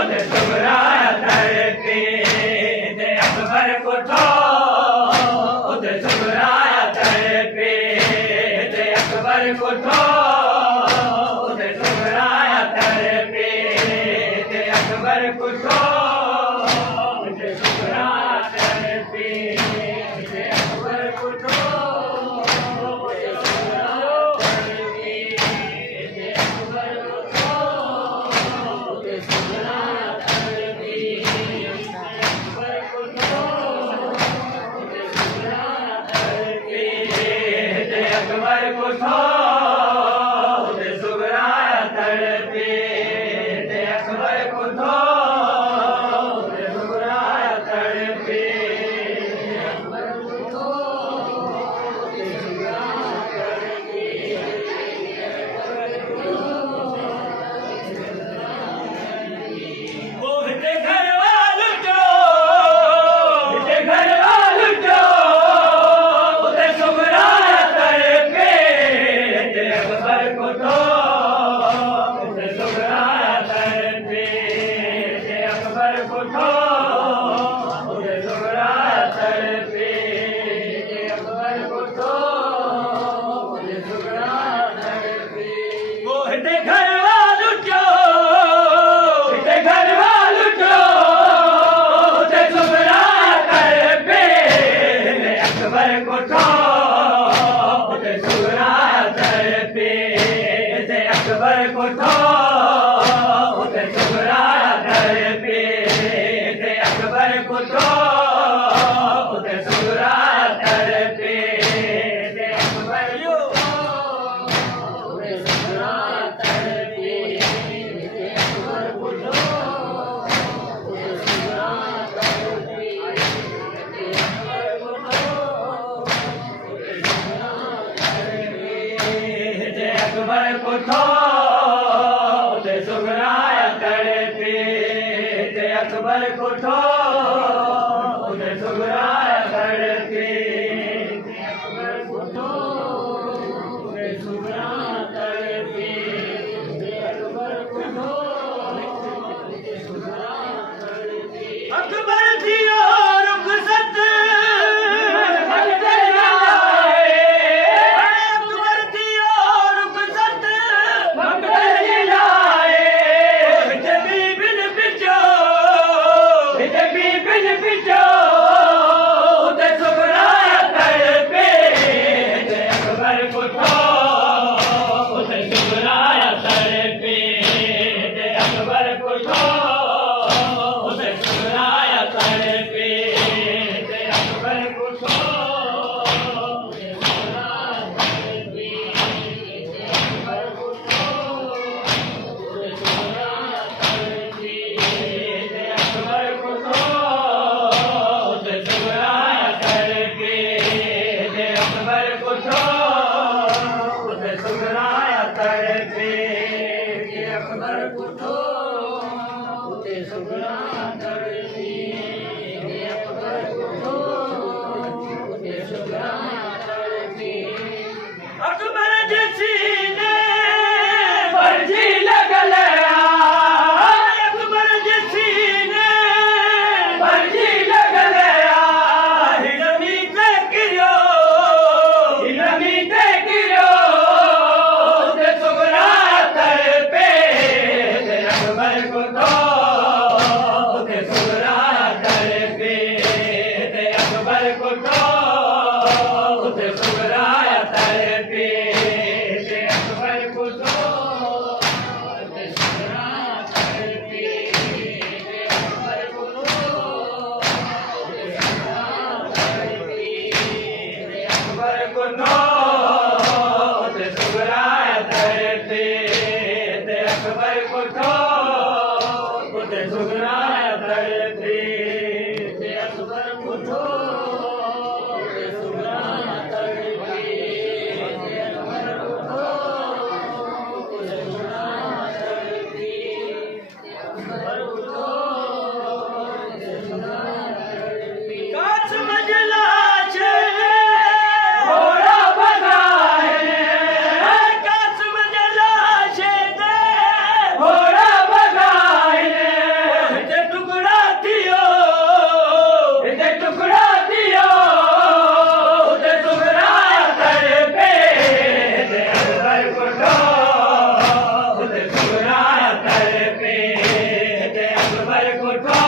उदे सुगराया धरती दे अकबर कुठो उदे सुगराया धरती दे अकबर कुठो उदे सुगराया धरती दे अकबर कुठो उदे सुगराया धरती दे अकबर कुठो अकबर कुठो उदे सुगराया धरती दे अकबर कुठो उदे सुगराया धरती अकबर कुठो उदे सुगराया धरती उदे घर वालू जो उदे घर वालू जो उदे सुगराया अकबर कुठो उदे सुगराया धरती दे अकबर कुठो उदे सुगराया धरती दे अकबर कुठो उदे सुगराया धरती उदे घर वालू जो उदे घर वालू जो उदे सुगराया धरती दे अकबर कुठो उदे सुगराया धरती दे अकबर कुठो उदे सुगराया धरती दे अकबर कुठो उदे सुगराया धरती दे अकबर उदे सुगराया धरती दे अकबर कुठो उदे सुगराया धरती दे अकबर कुठो उदे अकबर कुठो उदे सुगराया धरती दे अकबर कुठो उदे सुगराया धरती दे अकबर कुठो उदे सुगराया धरती दे अकबर कुठो उदे सुगराया धरती अकबर जी और रुखसत अकबर जैसी ने मर्जी लगल अकबर जैसी ने मर्जी लगल हिरमी ते गिरो उदे सुगराया धरती दे अकबर कुठो उदे सुगराया धरती दे अकबर कुठो उदे सुगराया धरती दे अकबर कुठो उदे सुगराया धरती दे अकबर कुठो उदे सुगराया धरती दे अकबर कुठो उदे सुगराया धरती दे अकबर कुठो उदे सुगराया धरती दे अकबर कुठो उदे सुगराया धरती दे अकबर कुठो उदे सुगराया धरती दे अकबर कुठो उदे सुगराया धरती काच मजला छे घोड़ा भगाए काच मजला छे घोड़ा भगाए अकबर को